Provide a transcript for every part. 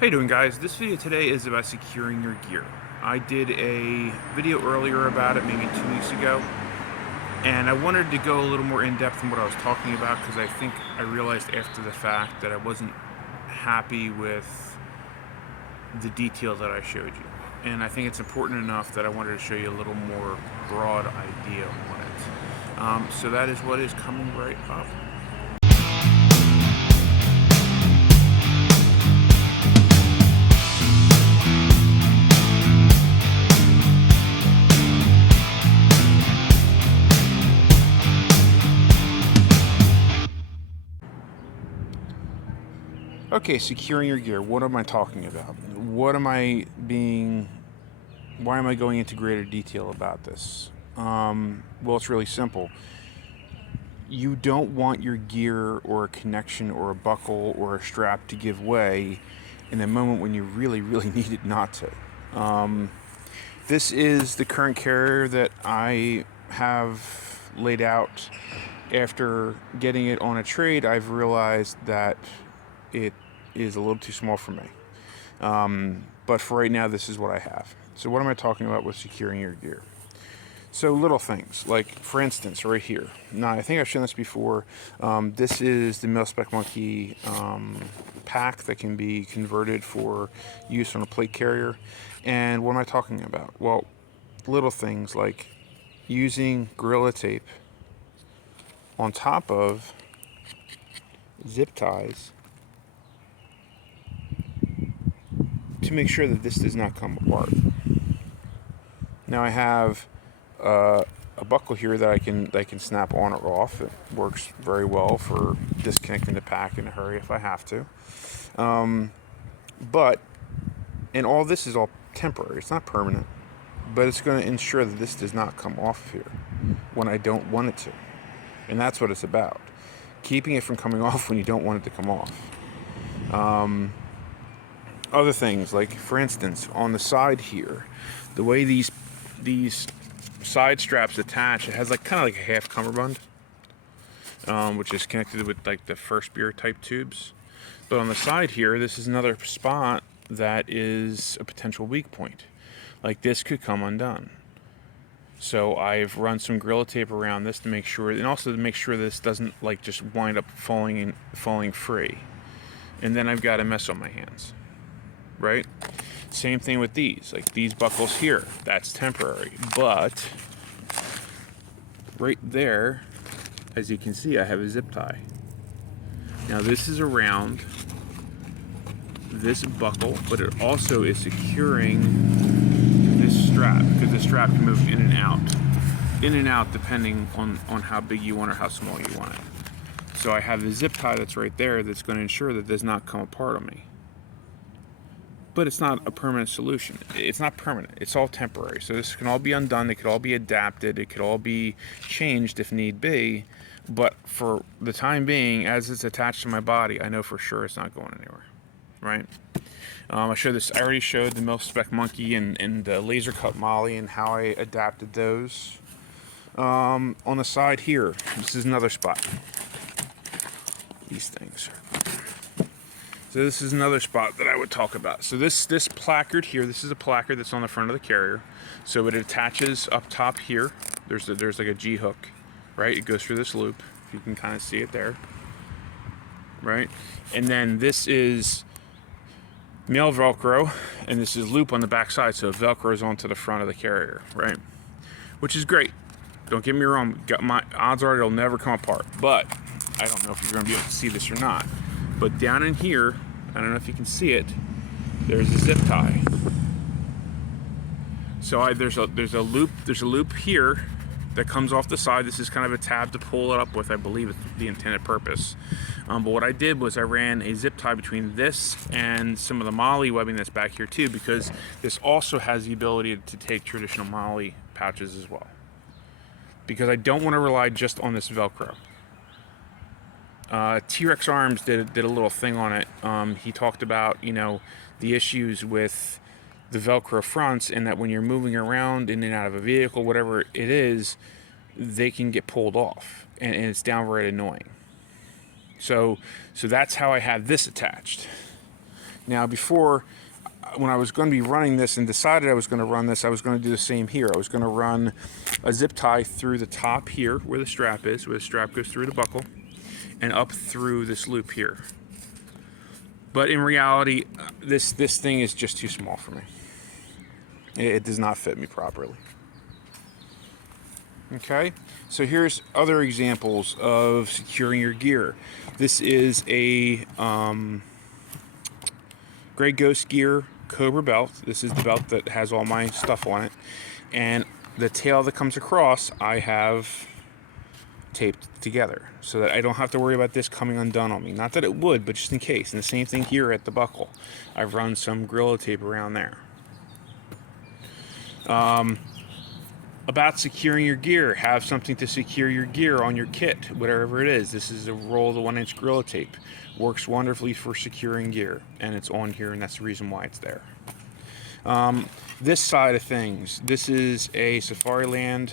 How you doing, guys? This video today is about securing your gear. I did a video earlier about it, maybe 2 weeks ago, and I wanted to go a little more in depth in what I was talking about because I think I realized after the fact that I wasn't happy with the detail that I showed you. And I think it's important enough that I wanted to show you a little more broad idea on it. So that is what is coming right up. Okay, securing your gear. What am I talking about? Why am I going into greater detail about this? Well, it's really simple. You don't want your gear or a connection or a buckle or a strap to give way in a moment when you really, really need it not to. This is the current carrier that I have laid out. After getting it on a trade, I've realized that it is a little too small for me. But for right now, this is what I have. So what am I talking about with securing your gear? So little things, like for instance, right here. Now, I think I've shown this before. This is the Mil-Spec Monkey pack that can be converted for use on a plate carrier. And what am I talking about? Well, little things like using Gorilla Tape on top of zip ties to make sure that this does not come apart. Now I have a buckle here that I can snap on or off. It works very well for disconnecting the pack in a hurry if I have to. But and all this is all temporary. It's not permanent, but it's going to ensure that this does not come off here when I don't want it to, and that's what it's about. Keeping it from coming off when you don't want it to come off. Other things, like for instance, on the side here, the way these side straps attach, it has like kind of like a half cummerbund, which is connected with like the first beer type tubes. But on the side here, this is another spot that is a potential weak point. Like this could come undone. So I've run some Gorilla Tape around this to make sure, and also to make sure this doesn't like just wind up falling free. And then I've got a mess on my hands. Right? Same thing with these. Like these buckles here, that's temporary. But right there, as you can see, I have a zip tie. Now this is around this buckle, but it also is securing this strap, because the strap can move in and out depending on how big you want or how small you want it. So I have the zip tie that's right there that's going to ensure that it does not come apart on me. But it's not a permanent solution. It's not permanent. It's all temporary. So this can all be undone. It could all be adapted. It could all be changed if need be. But for the time being, as it's attached to my body, I know for sure it's not going anywhere. Right? I already showed the Mil-Spec Monkey and the laser cut Molly and how I adapted those. On the side here, this is another spot. These things. So this is another spot that I would talk about. So this placard here, this is a placard that's on the front of the carrier. So it attaches up top here. There's like a G hook, right? It goes through this loop. You can kind of see it there, right? And then this is male Velcro, and this is loop on the back side, so it Velcros onto the front of the carrier, right? Which is great. Don't get me wrong. My odds are it'll never come apart, but I don't know if you're going to be able to see this or not. But down in here, I don't know if you can see it, there's a zip tie. So there's a loop here that comes off the side. This is kind of a tab to pull it up with, I believe it's the intended purpose. But what I did was I ran a zip tie between this and some of the Molly webbing that's back here too, because this also has the ability to take traditional Molly pouches as well. Because I don't want to rely just on this Velcro. T-Rex Arms did a little thing on it. He talked about, the issues with the Velcro fronts, and that when you're moving around in and out of a vehicle, whatever it is, they can get pulled off, and it's downright annoying. So that's how I have this attached. Now before, when I was going to be running this and decided I was going to run this, I was going to do the same here. I was going to run a zip tie through the top here where the strap is, where the strap goes through the buckle, and up through this loop here. But in reality, this thing is just too small for me. It does not fit me properly. Okay, so here's other examples of securing your gear. This is a Grey Ghost Gear Cobra belt. This is the belt that has all my stuff on it. And the tail that comes across, I have taped together so that I don't have to worry about this coming undone on me. Not that it would, but just in case. And the same thing here at the buckle. I've run some Gorilla Tape around there. About securing your gear, have something to secure your gear on your kit, whatever it is. This is a roll of the 1-inch Gorilla Tape. Works wonderfully for securing gear, and it's on here, and that's the reason why it's there. This side of things, this is a Safariland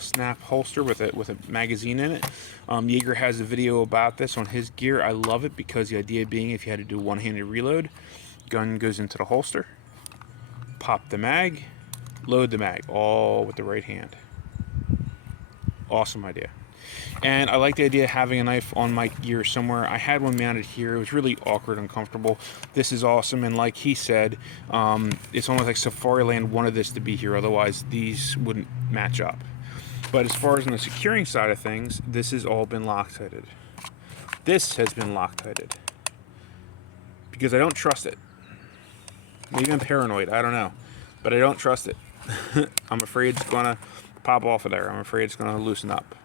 snap holster with a magazine in it. Jaeger has a video about this on his gear. I love it because the idea being, if you had to do one-handed reload, gun goes into the holster, pop the mag, load the mag, all with the right hand. Awesome idea. And I like the idea of having a knife on my gear somewhere. I had one mounted here. It was really awkward and uncomfortable. This is awesome, and like he said, it's almost like Safariland wanted this to be here, otherwise these wouldn't match up. But as far as on the securing side of things, this has all been Loctited. This has been Loctited because I don't trust it. Maybe I'm paranoid, I don't know, but I don't trust it. I'm afraid it's gonna pop off of there. I'm afraid it's gonna loosen up.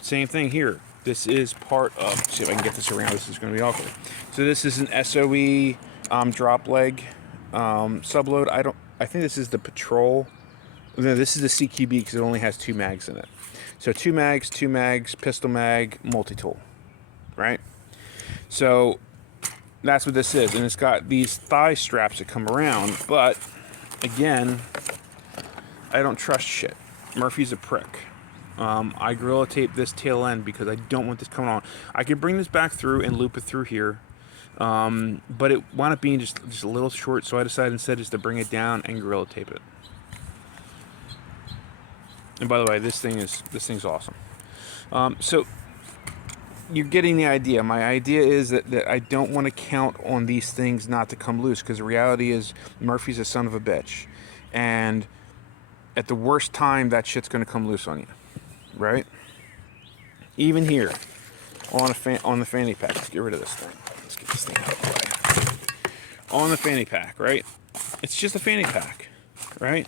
Same thing here. This is part of, let's see if I can get this around. This is gonna be awkward. So this is an SOE drop leg subload. I think this is the Patrol. No, this is the CQB because it only has 2 mags in it. So 2 mags, pistol mag, multi-tool, right? So that's what this is, and it's got these thigh straps that come around, but again, I don't trust shit. Murphy's a prick. I Gorilla Tape this tail end because I don't want this coming on. I could bring this back through and loop it through here, but it wound up being just a little short, so I decided instead just to bring it down and Gorilla Tape it. And by the way, this thing's awesome. So you're getting the idea. My idea is that I don't want to count on these things not to come loose, because the reality is Murphy's a son of a bitch, and at the worst time that shit's going to come loose on you, right? Even here on the fanny pack. Let's get rid of this thing. Let's get this thing out of the way. On the fanny pack, right? It's just a fanny pack, right?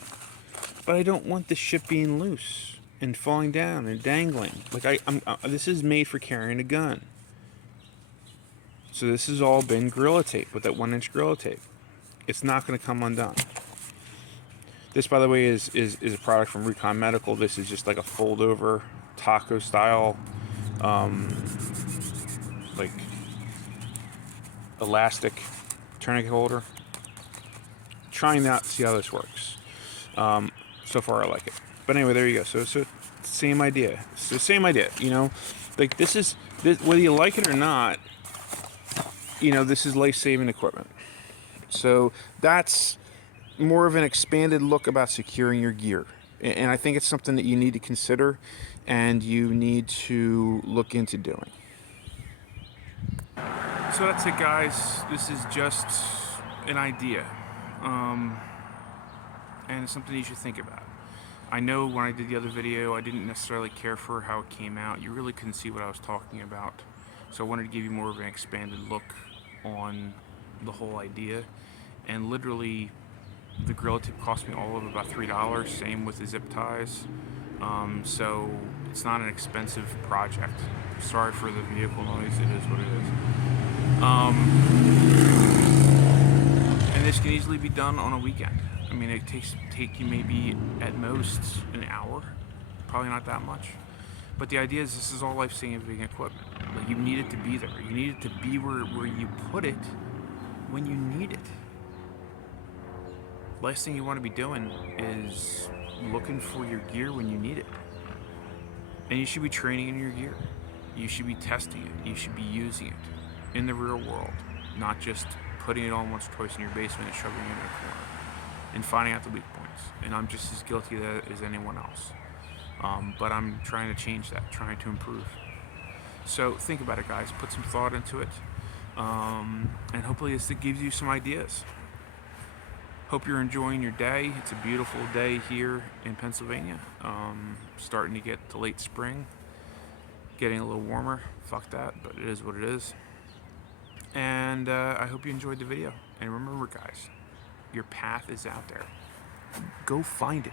But I don't want this shit being loose and falling down and dangling. Like this is made for carrying a gun. So this has all been Gorilla Tape with that 1-inch Gorilla Tape. It's not going to come undone. This, by the way, is a product from Recon Medical. This is just like a fold-over taco style, like elastic tourniquet holder. Trying out to see how this works. So far I like it. But anyway, there you go. So same idea. It's the same idea, you know? Like this whether you like it or not, you know, this is life-saving equipment. So that's more of an expanded look about securing your gear. And I think it's something that you need to consider and you need to look into doing. So that's it, guys. This is just an idea. And it's something you should think about. I know when I did the other video, I didn't necessarily care for how it came out. You really couldn't see what I was talking about. So I wanted to give you more of an expanded look on the whole idea. And literally, the Gorilla Tape cost me all of about $3. Same with the zip ties. So it's not an expensive project. Sorry for the vehicle noise. It is what it is. And this can easily be done on a weekend. I mean, it take you maybe at most an hour, probably not that much. But the idea is this is all life-saving equipment. Like, you need it to be there. You need it to be where you put it when you need it. Last thing you want to be doing is looking for your gear when you need it. And you should be training in your gear. You should be testing it. You should be using it in the real world, not just putting it on once or twice in your basement and shoving it in a corner and finding out the weak points. And I'm just as guilty of that as anyone else. But I'm trying to change that, trying to improve. So think about it, guys. Put some thought into it. And hopefully this gives you some ideas. Hope you're enjoying your day. It's a beautiful day here in Pennsylvania. Starting to get to late spring. Getting a little warmer. Fuck that, but it is what it is. And I hope you enjoyed the video. And remember, guys, your path is out there. Go find it.